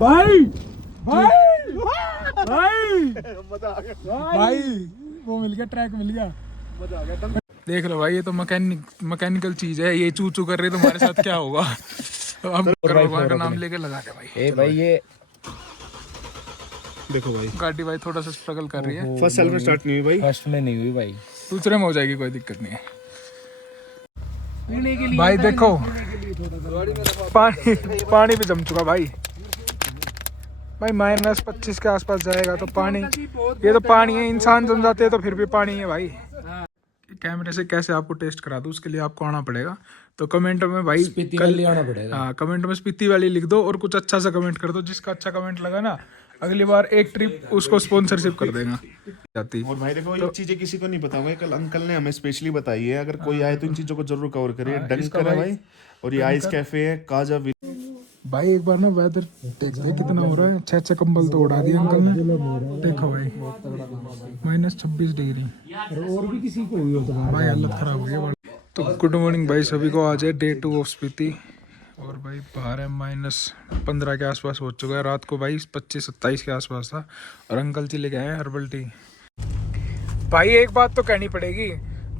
भाई भाई भाई मजा आ गया भाई, वो मिल गया, ट्रैक मिल गया, मजा आ गया। देख लो भाई, ये तो मैकेनिकल चीज है, ये चू चू कर रही है, तुम्हारे साथ क्या होगा। अब भगवान का नाम लेके लगा दे भाई। ए भाई ये देखो भाई, गाड़ी भाई थोड़ा सा स्ट्रगल कर रही है। फर्स्ट सेल में स्टार्ट नहीं हुई भाई, फर्स्ट में नहीं हुई भाई, दूसरे में हो जाएगी, कोई दिक्कत नहीं है। पीने के लिए भाई देखो, पानी भी जम चुका भाई। भाई -25 के आसपास जाएगा तो पानी, ये तो पानी है, इंसान जम जाते हैं तो फिर भी पानी है भाई। कैमरे से कैसे आपको टेस्ट करा दूं, उसके लिए आपको आना पड़ेगा। तो कमेंट में भाई कल आना पड़ेगा। हाँ, कमेंट में स्पीति वाली लिख दो और कुछ अच्छा सा कमेंट कर दो। जिसका अच्छा कमेंट लगा ना, अगली बार एक ट्रिप उसको स्पॉन्सरशिप कर देगा जाती। और भाई देखो, ये चीजें किसी को नहीं पता हुआ, कल अंकल ने हमें स्पेशली बताई है। अगर कोई आए तो इन चीजों को जरूर कवर करे। डंकर है भाई, और ये आइस कैफे है, काजा भाई। एक बार ना वेदर देखते हैं कितना हो रहा है। 6 कंबल तो उड़ा दिए अंकल ने। देखो भाई, -26 डिग्री, और भी किसी को हुई हो तो भाई हालत खराब हो गई। तो गुड मॉर्निंग भाई सभी को। आज है डे 2 ऑफ स्पीति, और भाई बाहर है -15 के आसपास हो चुका है। रात को भाई 25-27 के आसपास था। और अंकल जी लेके आए हर्बल टी। भाई एक बात तो कहनी पड़ेगी,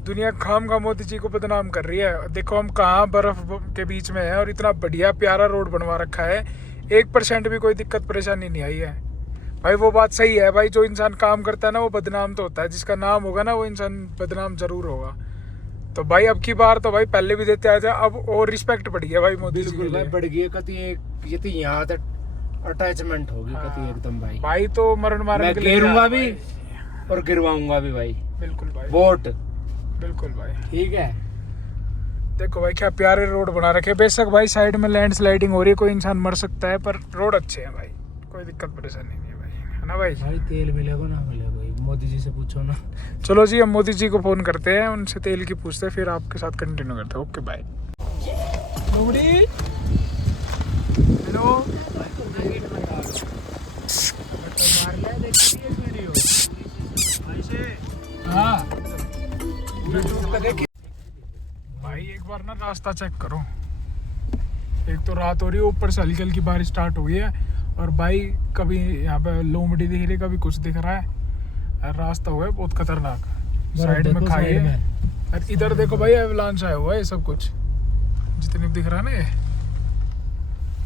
दुनिया खाम खा मोदी जी को बदनाम कर रही है। देखो हम कहाँ बर्फ के बीच में है, और इतना बढ़िया प्यारा रोड बनवा रखा है, 1% भी कोई दिक्कत परेशानी नहीं आई है। भाई वो बात सही है भाई, जो इंसान काम करता है ना वो बदनाम तो होता है, जिसका नाम होगा ना वो इंसान बदनाम जरूर होगा। तो भाई अब की बार तो भाई पहले भी देते आए थे, अब और रिस्पेक्ट बढ़ गया भाई मोदी जी के लिए। बढ़ गई कति ये तो यहाँ तक अटैचमेंट होगी कति एकदम भाई। भाई तो मरण मारने के लिए गिरूंगा भी और गिरवाऊंगा भी भाई। बिल्कुल भाई, वोट बिल्कुल भाई, ठीक है। देखो भाई क्या प्यारे रोड बना रखे। बेशक भाई साइड में लैंडस्लाइडिंग हो रही है, कोई इंसान मर सकता है, पर रोड अच्छे हैं भाई, कोई दिक्कत परेशानी नहीं है भाई, है ना भाई। भाई तेल मिलेगा ना मिलेगा भाई, मोदी जी से पूछो ना। चलो जी, हम मोदी जी को फोन करते हैं, उनसे तेल की पूछते हैं, फिर आपके साथ कंटिन्यू करते हैं। Okay bye. हेलो, हाँ भाई एक बार ना रास्ता चेक करो। एक तो रात हो रही है, ऊपर से हल्की हल्की बारिश स्टार्ट हो गई है, और भाई कभी यहाँ पे लोमड़ी दिख रही है, कभी कुछ दिख रहा है। रास्ता हुआ है बहुत खतरनाक, साइड में खाई है। और इधर देखो भाई एवलांच आया हुआ है, सब कुछ जितने दिख रहा है ना ये।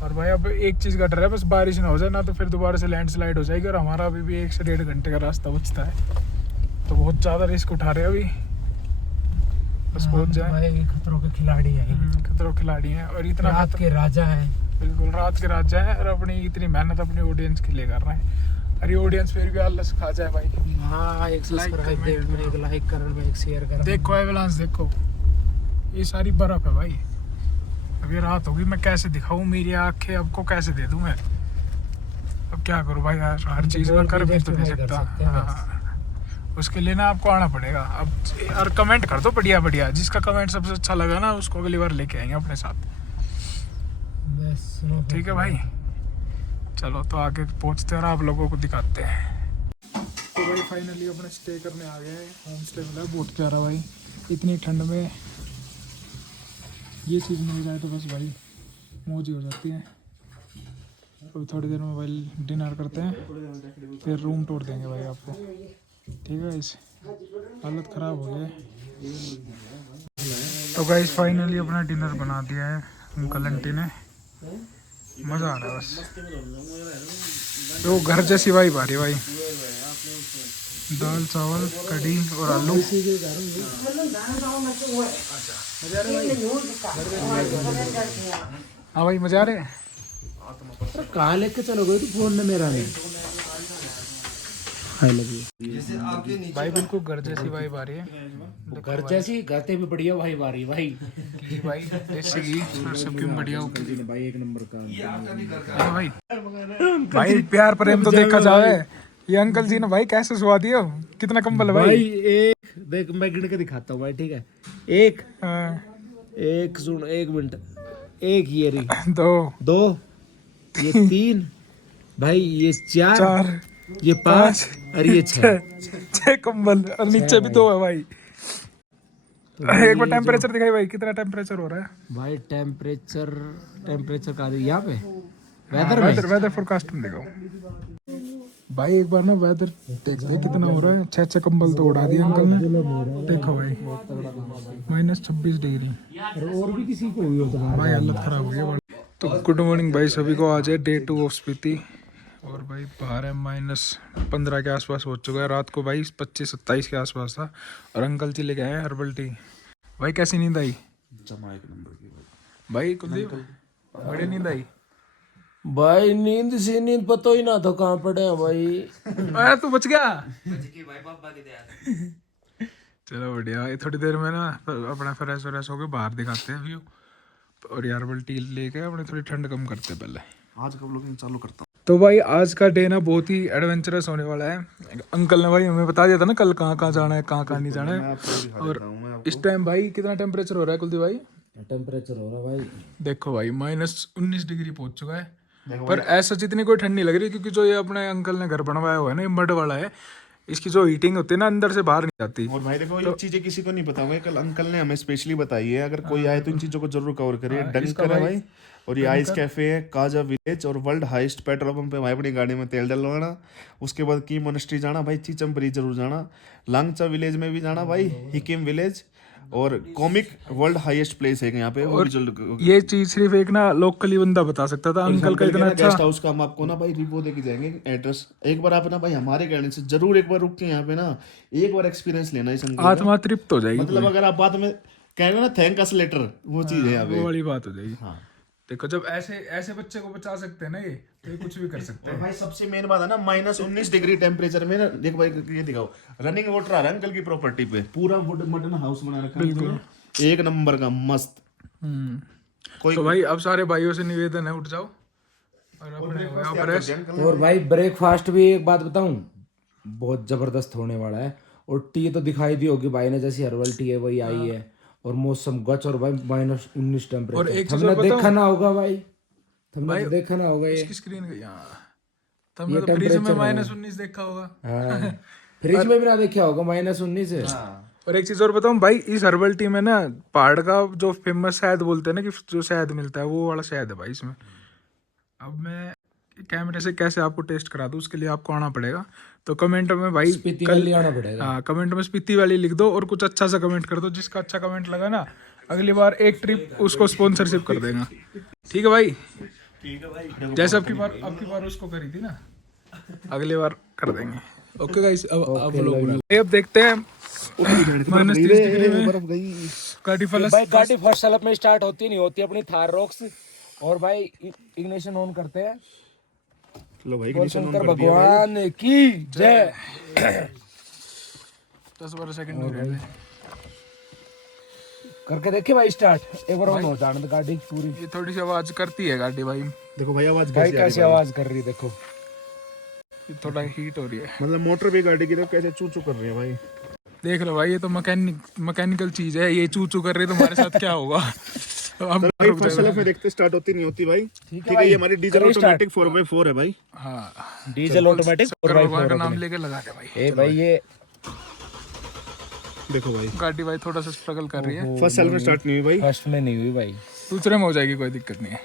और भाई अब एक चीज़ का डर है, बस बारिश ना हो जाए ना, तो फिर दोबारा से लैंडस्लाइड हो जाएगी। और हमारा अभी भी 1 से 1.5 घंटे का रास्ता बचता है, तो बहुत ज़्यादा रिस्क उठा रहे हैं अभी, बस पहुंच जाए। भाई खतरों के खिलाड़ी हैं, खतरों के खिलाड़ी हैं, और इतना रात के राजा हैं। बिल्कुल रात के राजा है, और अपनी इतनी मेहनत अपनी ऑडियंस के लिए कर रहे हैं। अरे ऑडियंस फिर भी आलस खा जाए भाई। हाँ, एक सब्सक्राइब दे में, एक लाइक कर में, एक शेयर कर। देखो एवलांस देखो, ये सारी बर्फ है भाई। अभी रात होगी, मैं कैसे दिखाऊं, मेरी आंखें आपको कैसे दे दूं मैं। अब क्या करूं भाई, हर चीज में कर भी तो नहीं सकता। हाँ, उसके लिए ना आपको आना पड़ेगा अब। और कमेंट कर दो बढ़िया बढ़िया, जिसका कमेंट सबसे अच्छा लगा ना उसको अगली बार लेके आएंगे अपने साथ। ठीक है भाई, चलो तो आगे पहुंचते हैं और आप लोगों को दिखाते हैं। तो भाई फाइनली अपने स्टे करने आ गए हैं। होम स्टे मिला है बहुत प्यारा भाई। इतनी ठंड में ये चीज़ मिल जाए तो बस भाई मौज ही हो जाती है। अभी थोड़ी देर में भाई डिनर करते हैं, फिर रूम टूर देंगे भाई आपको। ठीक है, इस हालत ख़राब हो गई है। तो गाइस फाइनली अपना डिनर बना दिया है अंकल आंटी ने। मज़ा आ रहा है बस, तो घर जैसी वाइब आ रही है भाई। दाल चावल कढ़ी और आलू। हाँ भाई मज़ा आ रहे हैं। कहाँ लेके चलोगे तू, फोन में मेरा नहीं। भाई बिल्कुल घर जैसी वाइब आ रही है। घर जैसी, गाते भी बढ़िया भाई बारी भाई। भाई देसी घी और सब क्यों बढ़िया हो भाई, एक नंबर का भाई। भाई प्यार प्रेम तो देखा जाए। ये अंकल जी ने भाई कैसे सुवा दिया, कितना कंबल है भाई। एक देख, मैं गिन के दिखाता हूँ भाई, ठीक है। एक एक सुन, 1 मिनट, एक ये रही, दो ये 3 भाई, ये 4 ये 5 और ये 6 कंबल, और नीचे भी 2 है भाई। तो एक बार टेम्परेचर दिखाई भाई, कितना टेम्परेचर हो रहा है भाई। टेम्परेचर का यहाँ पे वेदर फोरकास्ट में दिखाओ भाई। एक बार ना वेदर देखते हैं कितना हो रहा है। 6 कंबल तो उड़ा दिए अंकल ने। देखो भाई -26 डिग्री। और भी किसी को हुई हो तो भाई हालत खराब हो गई। तो गुड मॉर्निंग भाई सभी को। आज है डे 2 ऑफ स्पीति और भाई बाहर है -15 के आसपास हो चुका है। रात को भाई 25-27 के आसपास था। और अंकल जी लेके आए हर्बल टी। भाई कैसी नींद आई? जमा एक नंबर की भाई कुलदीप बड़ी नींद आई? भाई नींद से नींद पता ही ना था कहाँ पड़े हैं भाई। अरे तू बच गया। चलो बढ़िया। ये थोड़ी देर में ना अपना फ्रेश व्रेश होके बाहर दिखाते हैं व्यू। और यार हर्बल टी लेके अपने थोड़ी ठंड कम करते हैं पहले। आज कब लोग चालू करता हूँ। तो भाई आज का डे ना बहुत ही एडवेंचरस होने वाला है। अंकल ने भाई हमें बता दिया था ना कल कहाँ कहाँ जाना है, कहाँ कहाँ नहीं जाना है। और इस टाइम भाई कितना टेम्परेचर हो रहा है कुलदीप भाई? टेम्परेचर हो रहा है भाई, देखो भाई -19 डिग्री पहुंच चुका है। पर ऐसा जितनी कोई ठंड नहीं लग रही, क्योंकि जो ये अपने अंकल ने घर बनवाया हुआ है ना, ये मड वाला है। इसकी जो हीटिंग होती है ना अंदर से बाहर नहीं जाती। और भाई देखो ये चीजें किसी को नहीं पता भाई, कल अंकल ने हमें स्पेशली बताई है। अगर कोई आए तो इन चीजों को जरूर कवर करे। डंकर है भाई, और ये आइस कैफे है, काजा विलेज, और वर्ल्ड हाईएस्ट पेट्रोल पंप पे भाई अपनी गाड़ी में तेल डलवाना। उसके बाद की मोनेस्ट्री जाना भाई, चीचमपरी जरूर जाना, लांगचा विलेज में भी जाना भाई, हिकिम विलेज, और कॉमिक वर्ल्ड हाईएस्ट प्लेस है यहाँ पे। और ये चीज सिर्फ एक ना लोकली बंदा बता सकता था। अंकल का इतना अच्छा गेस्ट हाउस का हम आपको ना भाई रिव्यू देके जाएंगे, एड्रेस। एक बार आप ना भाई हमारे कहने से जरूर एक बार रुक के यहाँ पे ना एक बार एक्सपीरियंस लेना इस अंकल का। आत्मा तृप्त हो जाएगी। मतलब अगर आप बाद में कहेंगे ना थैंक अस लेटर, वो चीज है यहाँ पे। वो वाली बात हो जाएगी। हाँ देखो जब ऐसे बच्चे को बचा सकते हैं ना, ये तो ये कुछ भी कर सकते और हैं। भाई सबसे मेन बात है ना, -19 डिग्री टेम्परेचर में ना, देख भाई ये दिखाओ, रनिंग वाटर आ रहा है अंकल की प्रॉपर्टी पे। पूरा वुड मटन हाउस बना रखा है बिल्कुल एक नंबर का मस्त। कोई तो भाई अब सारे भाइयों से निवेदन है, उठ जाओ और अपने और भाई ब्रेकफास्ट भी एक बात बताऊं, बहुत जबरदस्त होने वाला है। और टी तो दिखाई दी होगी भाई ने, जैसी हर्बल टी है वही आई है। और मौसम गच, और भाई -19 और एक टेम्परेचर। चीज हमने और देखा बताऊं? ना होगा भाई, हमने तो देखा ना होगा ये इसकी स्क्रीन का यहाँ तुमने तो फ्रिज में -19 देखा होगा। हाँ, फ्रिज में भी ना देखा होगा -19 है। और एक चीज और बताऊं भाई, इस हर्बल टी में ना पहाड़ का जो फेमस शहद बोलते हैं ना, कि जो शहद मिलता है वो वाला शहद है भाई इसमें। अब मैं कैमरे से कैसे आपको टेस्ट करा दूं, उसके लिए आपको आना पड़ेगा। तो कमेंट में भाई स्पीति वाली आना पड़ेगा। हाँ, कमेंट में स्पीति वाली लिख दो और कुछ अच्छा सा कमेंट कर दो। जिसका अच्छा कमेंट लगा ना, अगली बार एक ट्रिप उसको स्पॉन्सरशिप कर देगा। ठीक है भाई? ठीक है भाई, जैसे अब की बार उसको करी थी ना, अगली बार कर देंगे। ओके गाइस, अब देखते हैं -30 डिग्री में बर्फ गई। गाड़ी भाई गाड़ी फर्स्ट सेटअप में स्टार्ट होती नहीं होती अपनी थार रॉक्स। और भाई इग्निशन ऑन करते हैं। लो भाई, बोल शंकर भगवान की जय। 10-12 सेकंड हो रहे हैं। करके देखे भाई स्टार्ट एक बार ऑन हो जाने दो गाड़ी पूरी। ये थोड़ी सी आवाज करती है गाड़ी भाई। देखो भाई आवाज भाई कैसी आवाज कर रही है देखो। ये थोड़ा हीट हो रही है। मतलब मोटर भी गाड़ी की तरफ कैसे चू चू कर रही है भाई। देख लो भाई, ये तो मैकेनिकल चीज है। ये चू चू कर रही है, तुम्हारे साथ क्या होगा? अब फर्स्ट सेल्फ में देखते स्टार्ट होती नहीं होती भाई। ठीक है, ये हमारी डीजल ऑटोमेटिक 4x4 है भाई। हाँ, डीजल ऑटोमेटिक भगवान का नाम लेके लगा दे भाई। ए भाई ये देखो भाई गाड़ी भाई थोड़ा सा स्ट्रगल कर रही है। फर्स्ट सेल्फ में स्टार्ट नहीं हुई भाई। फर्स्ट में नहीं हुई भाई, दूसरे में हो जाएगी, कोई दिक्कत नहीं है।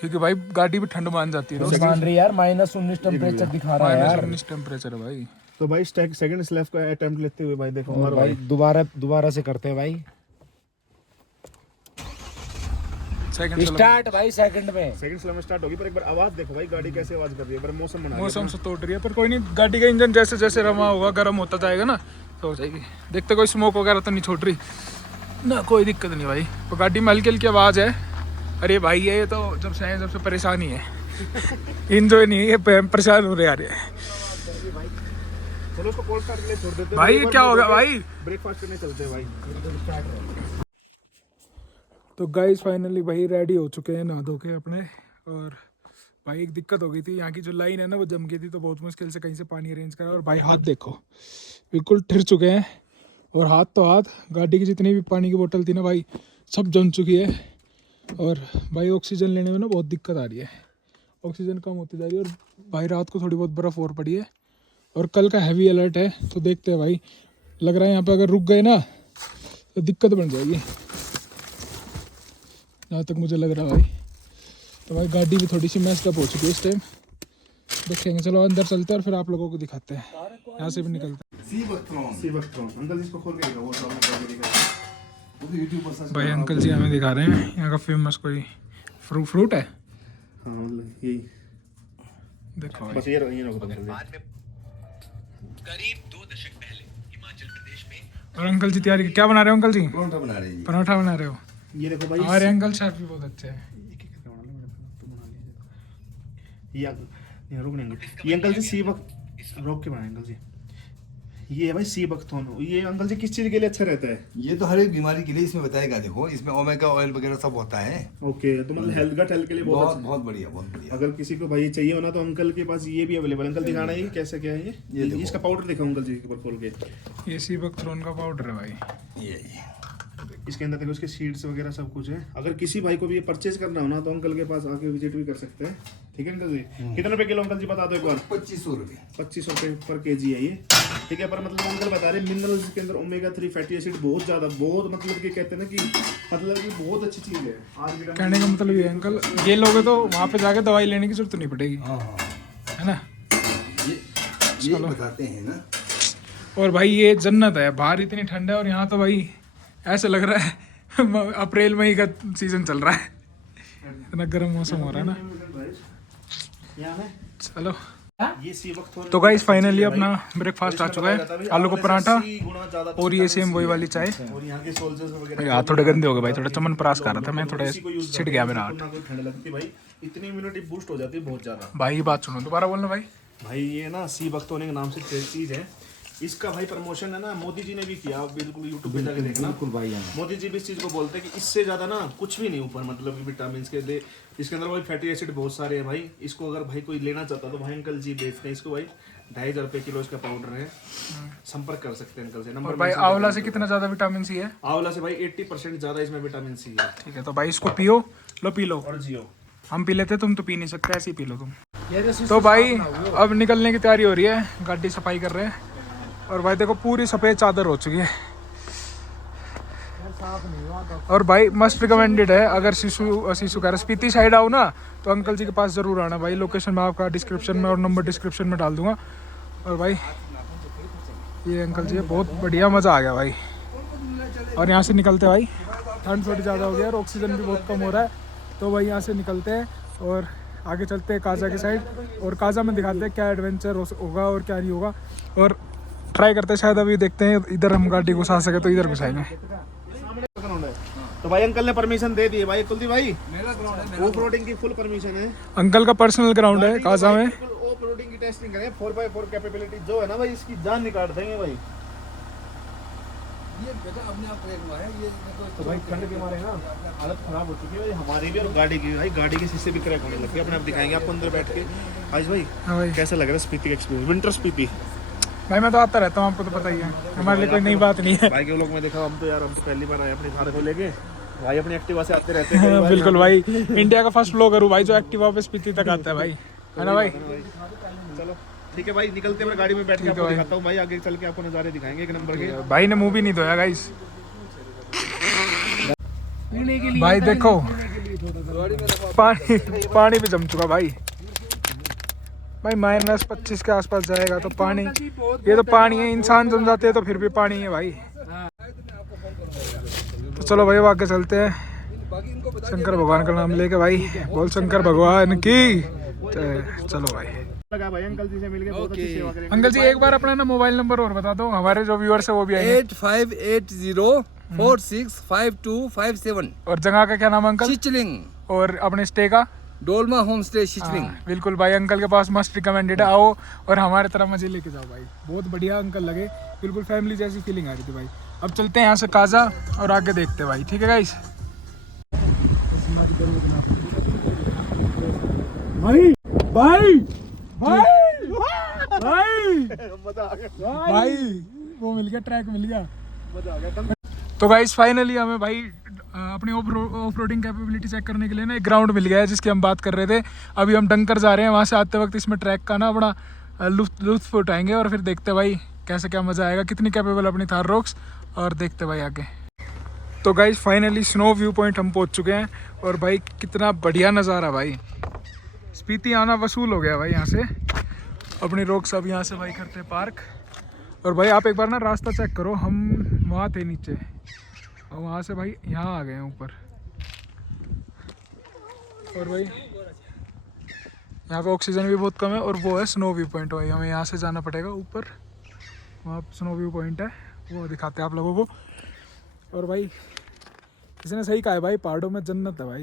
क्योंकि भाई गाड़ी भी ठंड मान जाती है। मान रही यार -19 टेम्परेचर दिखा रहा है यार। -19 टेम्परेचर है भाई। तो भाई सेकंड स्लैप का अटेम्प्ट लेते हुए भाई देखो। और भाई दोबारा से करते हैं भाई सेकंड स्टार्ट भाई। सेकंड स्लैप में स्टार्ट होगी, पर एक बार आवाज देखो भाई गाड़ी कैसे आवाज कर रही है। एक बार मौसम बना मौसम से तोड़ रही है, पर कोई नहीं। गाड़ी का इंजन जैसे जैसे रमा होगा, गर्म होता जाएगा ना, तो हो जाएगी। देखते कोई स्मोक वगैरह तो नहीं छोड़ रही ना, कोई दिक्कत नहीं भाई। तो गाड़ी में हल्की हल्की आवाज है। अरे भाई ये तो जब से परेशानी है। इंजॉय नहीं है, ये परेशान हो रहे आ रहे हैं। चलो उसको कोल्ड स्टार्ट के लिए छोड़ देते भाई क्या होगा भाई? ब्रेकफास्ट करने चलते हैं भाई। तो गाइस फाइनली भाई रेडी हो चुके हैं नहा धो के अपने। और भाई एक दिक्कत हो गई थी, यहाँ की जो लाइन है ना वो जम गई थी, तो बहुत मुश्किल से कहीं से पानी अरेंज करा। और भाई हाथ देखो बिल्कुल ठिर चुके हैं। और हाथ तो हाथ, गाड़ी की जितनी भी पानी की बोतल थी ना भाई, सब जम चुकी है। और भाई ऑक्सीजन लेने में ना बहुत दिक्कत आ रही है, ऑक्सीजन कम होती जा रही है। और भाई रात को थोड़ी बहुत बर्फ़ और पड़ी है। और कल का हैवी अलर्ट है, तो देखते हैं भाई। लग रहा है यहाँ पे अगर रुक गए ना तो दिक्कत बन जाएगी, जहाँ तक मुझे लग रहा है भाई। तो भाई गाड़ी भी थोड़ी सी मैस्ड अप हो चुकी है इस टाइम, देखेंगे। चलो अंदर चलते हैं और फिर आप लोगों को दिखाते हैं, यहाँ से भी निकलते हैं। अंकल इसको खोल के दिखा, वो सामने खोल के दिखा। भाई अंकल जी हमें दिखा रहे हैं यहाँ का फेमस कोई फ्रूट है। हाँ मतलब यही देखो भाई। बस ये रोक दो करीब 2 दशक पहले हिमाचल प्रदेश में। और अंकल जी तैयारी क्या बना रहे हो अंकल जी? पराठा बना रहे हैं। पराठा बना रहे हो। ये देखो भाई, हमारे अंकल शेफ भी बहुत अच्छे हैं। ये रुक नहीं, ये अंकल जी सी बक रोक के बनाए अंकल जी। ये है भाई सी बकथोन। ये अंकल जी किस चीज के लिए अच्छा रहता है? ये तो हर एक बीमारी के लिए इसमें बताएगा। देखो इसमें ओमेगा ऑयल वगैरह सब होता है। ओके, तो मतलब हेल्थ गट हेल्थ के लिए बहुत बहुत बहुत बढ़िया, बहुत बढ़िया। अगर किसी को भाई चाहिए होना तो अंकल के पास ये भी अवेलेबल। अंकल दिखाना है कैसे क्या है ये देखो। इसका पाउडर दिखाओ अंकल जी के ऊपर खोल के। ये सीबक थ्रोन का पाउडर है भाई। ये इसके अंदर देखो उसके सीड्स वगैरह सब कुछ है। अगर किसी भाई को भी ये परचेज करना हो ना तो अंकल के पास आके विजिट भी कर सकते हैं। ठीक है अंकल जी। कितने रुपए किलो अंकल जी बता दो एक बार? 2500 रुपये। 2500 रुपये पर केजी है ये। ठीक है, पर मतलब अंकल बता रहे मिनरल्स के अंदर ओमेगा 3 फैटी एसिड बहुत ज्यादा, बहुत मतलब कि कहते हैं ना कि मतलब कि बहुत अच्छी चीज है। आज भी कहने का मतलब ये है अंकल, ये लोगे तो वहाँ पे जाके दवाई लेने की जरूरत नहीं पड़ेगी, हाँ हाँ, है ना। ये बताते हैं ना। और भाई ये जन्नत है, बाहर इतनी ठंड है और यहाँ तो भाई ऐसे लग रहा है अप्रैल मई का सीजन चल रहा है, इतना गर्म मौसम हो रहा है ना। चलो ये सी वक्त तो गाइस फाइनली अपना ब्रेकफास्ट आ चुका है, आलू का पराठा और ये सेम वही वाली चाय। और यहाँ के सोल्जर्स वगैरह यार थोड़े गंदे हो गए भाई, थोड़ा चमन प्रास कर रहा था मैं, थोड़ा छिट गया मेरा हाथ। ना कोई ठंड लगती भाई, इतनी इम्यूनिटी बूस्ट हो जाती है बहुत ज्यादा। भाई की बात सुनो, दोबारा बोलना भाई। भाई ये ना सी वक्त होने के नाम से चीज है, इसका भाई प्रमोशन है ना मोदी जी ने भी किया। आप बिल्कुल यूट्यूब पे जाके देखना, बिल्कुल भाई मोदी जी भी इस चीज को बोलते हैं कि इससे ज्यादा ना कुछ भी नहीं ऊपर, मतलब कि विटामिन के लिए इसके अंदर भाई फैटी एसिड बहुत सारे हैं भाई। इसको अगर भाई कोई लेना चाहता तो भाई अंकल जी बेचते हैं इसको भाई, 2500 रुपये किलो इसका पाउडर है। संपर्क कर सकते हैं अंकल से। नंबर भाई आंवला से कितना ज्यादा विटामिन सी है? आंवला से भाई 80% ज्यादा इसमें विटामिन सी है। ठीक है, तो भाई इसको पियो, लो पी लो। और जियो हम पी लेते, तुम तो पी नहीं सकते, ऐसे ही पी लो तुम। तो भाई अब निकलने की तैयारी हो रही है, गाड़ी सफाई कर रहे हैं। और भाई देखो पूरी सफ़ेद चादर हो चुकी है। और भाई मस्ट रिकमेंडेड है, अगर शिशु का स्पीति साइड आओ ना तो अंकल जी के पास ज़रूर आना भाई। लोकेशन मैं आपका डिस्क्रिप्शन में और नंबर डिस्क्रिप्शन में डाल दूंगा। और भाई ये अंकल जी बहुत बढ़िया, मज़ा आ गया भाई। और यहाँ से निकलते भाई, ठंड थोड़ी ज़्यादा हो गया और ऑक्सीजन भी बहुत कम हो रहा है, तो भाई यहाँ से निकलते हैं और आगे चलते हैं काजा की साइड। और काजा में दिखाते हैं क्या एडवेंचर होगा और क्या नहीं होगा, और ट्राई करते हैं शायद अभी देखते हैं इधर हम गाड़ी घुसा सके तो इधर घुसाएंगे। तो भाई अंकल ने परमिशन दे दी है भाई, कुलदीप भाई ऑफ रोडिंग की फुल परमिशन है। अंकल का पर्सनल ग्राउंड है काजा में। ऑफ रोडिंग की टेस्टिंग करें, 4x4 कैपेबिलिटी जो है ना भाई, इसकी जान निकाल देंगे भाई। तो भाई ठंड के मारे ना हालत खराब हो चुकी है भाई हमारी भी और गाड़ी की। भाई गाड़ी के शीशे भी क्रैक होने लगे, अपने आप दिखाएंगे आपको अंदर बैठ के। आज भाई हाँ भाई कैसा लग रहा है स्पीति का एक्सपीरियंस, विंटर स्पीति? भाई मैं तो आता रहता हूँ, आपको तो पता ही है, हमारे लिए कोई नई बात नहीं है। भाई के लोग में देखा, हम तो यार हम तो पहली बार आए अपनी कार को लेके भाई, अपनी एक्टिवा से आते रहते हैं कई बार। बिल्कुल भाई, इंडिया का फर्स्ट ब्लॉगर हूँ भाई जो एक्टिवा पे स्पीति तक आता है भाई, है ना भाई। चलो ठीक है भाई, निकलते हैं गाड़ी में बैठ के आपको दिखाता हूँ भाई, आगे चल के आपको नज़ारे दिखाएंगे एक नंबर के। भाई ने मुंह भी नहीं धोया गाइस। भाई देखो पानी भी जम चुका भाई, भाई -25 के आसपास जाएगा तो पानी, ये तो पानी है, इंसान जम जाते हैं तो फिर भी पानी है भाई। तो चलो भाई आगे चलते हैं, शंकर भगवान का नाम लेके भाई, बोल शंकर भगवान की। चलो भाई लगा भाई, अंकल जी से मिलके बहुत अच्छी सेवा करेंगे। अंकल जी एक बार अपना ना मोबाइल नंबर और बता दो, हमारे जो व्यूअर्स है वो भी आएंगे। 8580465257। और जगह का क्या नाम है अंकल? चिचलिंग। और अपने स्टे का? Dolma home stay चिचलिंग। बिल्कुल भाई, अंकल के पास मस्ट रिकमेंडेड है, आओ और हमारे तरह मजे लेके जाओ भाई। बहुत बढ़िया अंकल लगे, बिल्कुल फैमिली जैसी फीलिंग आ रही थी भाई। अब चलते हैं यहाँ से काजा और आगे देखते हैं भाई, ठीक है गाइस। भाई भाई भाई भाई भाई वो मिल गया, ट्रैक मिल गया, मजा आ गया। तो गाइस फाइनली हमें भाई अपनी ऑफ रोडिंग कैपेबिलिटी चेक करने के लिए ना एक ग्राउंड मिल गया है जिसकी हम बात कर रहे थे। अभी हम डंकर जा रहे हैं, वहाँ से आते वक्त इसमें ट्रैक का ना बड़ा लुत्फ उठाएंगे और फिर देखते भाई कैसे क्या मज़ा आएगा, कितनी कैपेबल अपनी थार रॉक्स, और देखते भाई आगे। तो guys finally snow view point हम पहुंच चुके हैं और भाई कितना बढ़िया नज़ारा भाई। स्पीति आना वसूल हो गया भाई यहाँ से। अपनी रोक सब यहाँ से भाई करते हैं पार्क। और भाई आप एक बार ना रास्ता चेक करो, हम वहाँ थे नीचे और वहाँ से भाई यहाँ आ गए हैं ऊपर। और भाई यहाँ पे ऑक्सीजन भी बहुत कम है और वो है स्नो व्यू पॉइंट। भाई हमें यहाँ से जाना पड़ेगा ऊपर, वहाँ स्नो व्यू पॉइंट है, वो दिखाते हैं आप लोगों को। और भाई किसी ने सही कहा है भाई, पहाड़ों में जन्नत है भाई।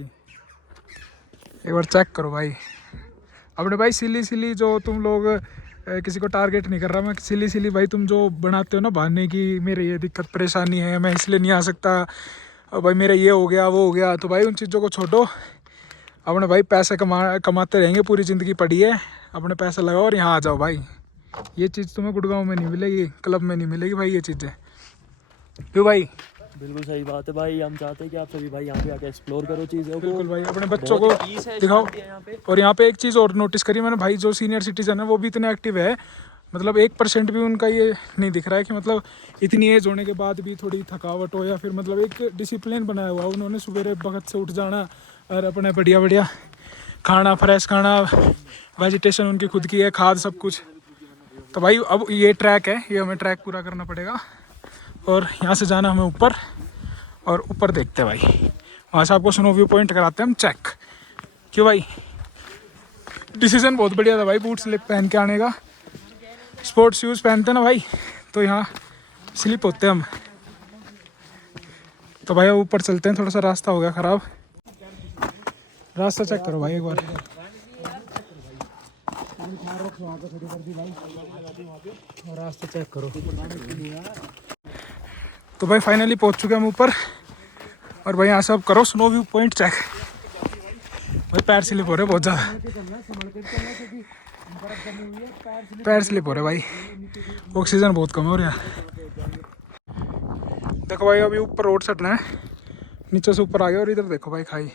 एक बार चेक करो भाई अपने भाई। सिली जो तुम लोग किसी को टारगेट नहीं कर रहा मैं, सिली भाई तुम जो बनाते हो ना बहाने की मेरे ये दिक्कत परेशानी है, मैं इसलिए नहीं आ सकता, और भाई मेरा ये हो गया वो हो गया, तो भाई उन चीज़ों को छोड़ो। अपने भाई पैसे कमाते रहेंगे, पूरी ज़िंदगी पड़ी है, अपने पैसे लगाओ और यहाँ आ जाओ भाई। ये चीज़ तुम्हें गुड़गांव में नहीं मिलेगी, क्लब में नहीं मिलेगी भाई ये चीज़ें। क्यों भाई? बिल्कुल सही बात है भाई। हम चाहते हैं कि आप सभी भाई यहाँ पे आके एक्सप्लोर करो चीज़ों को। बिल्कुल भाई, अपने बच्चों को दिखाओ। और यहाँ पे एक चीज़ और नोटिस करी मैंने भाई, जो सीनियर सिटीजन है वो भी इतने एक्टिव है, मतलब 1% भी उनका ये नहीं दिख रहा है कि मतलब इतनी एज होने के बाद भी थोड़ी थकावट हो, या फिर मतलब एक डिसिप्लिन बनाया हुआ उन्होंने। सुबह वक्त से उठ जाना और अपने बढ़िया खाना, फ्रेश खाना, वेजिटेशन उनकी खुद की है, खाद सब कुछ। तो भाई अब ये ट्रैक है, ये हमें ट्रैक पूरा करना पड़ेगा और यहाँ से जाना हमें ऊपर। और ऊपर देखते हैं भाई, वहाँ से आपको स्नो व्यू पॉइंट कराते हैं हम चेक। क्यों भाई? डिसीजन बहुत बढ़िया था भाई, बूट स्लिप पहन के आने का। स्पोर्ट्स शूज़ पहनते ना भाई तो यहाँ स्लिप होते हम। तो भाई ऊपर चलते हैं, थोड़ा सा रास्ता हो गया ख़राब। रास्ता चेक करो भाई एक बार। रास्ता चेक करो। तो भाई फाइनली पहुंच चुके हम ऊपर और भाई यहाँ से अब करो स्नो व्यू पॉइंट चेक। भाई पैर स्लिप हो रहे बहुत ज़्यादा, पैर स्लिप हो रहे भाई, ऑक्सीजन बहुत कम है। और यहाँ देखो भाई अभी ऊपर रोड चढ़ना है, नीचे से ऊपर आ गया और इधर देखो भाई खाई।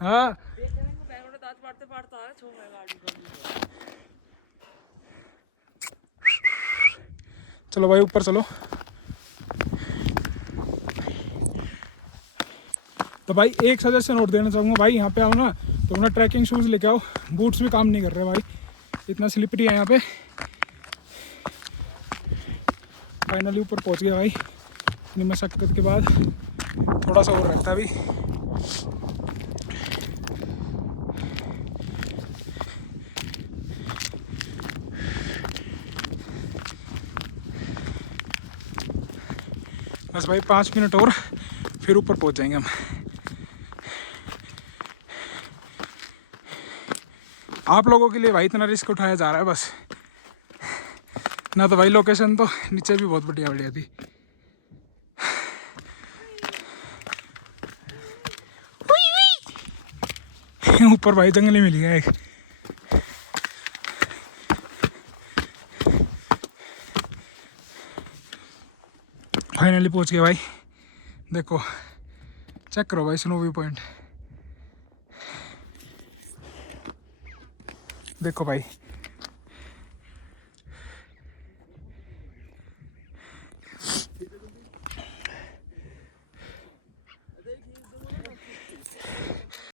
हाँ चलो भाई ऊपर चलो। तो भाई एक सजेशन और देना चाहूँगा भाई, यहाँ पे आओ ना तो अपना ट्रैकिंग शूज़ लेके आओ। बूट्स भी काम नहीं कर रहे भाई, इतना स्लिपरी है यहाँ पे। फाइनली ऊपर पहुँच गया भाई, इतनी मशक्क़त के बाद। थोड़ा सा और रहता अभी। बस भाई 5 मिनट और फिर ऊपर पहुँच जाएंगे हम। आप लोगों के लिए भाई इतना रिस्क उठाया जा रहा है बस, ना तो भाई लोकेशन तो नीचे भी बहुत बढ़िया थी। ऊपर भाई जंगली मिल गया एक। फाइनली पहुंच गए भाई, देखो चेक करो भाई स्नो व्यू पॉइंट। देखो भाई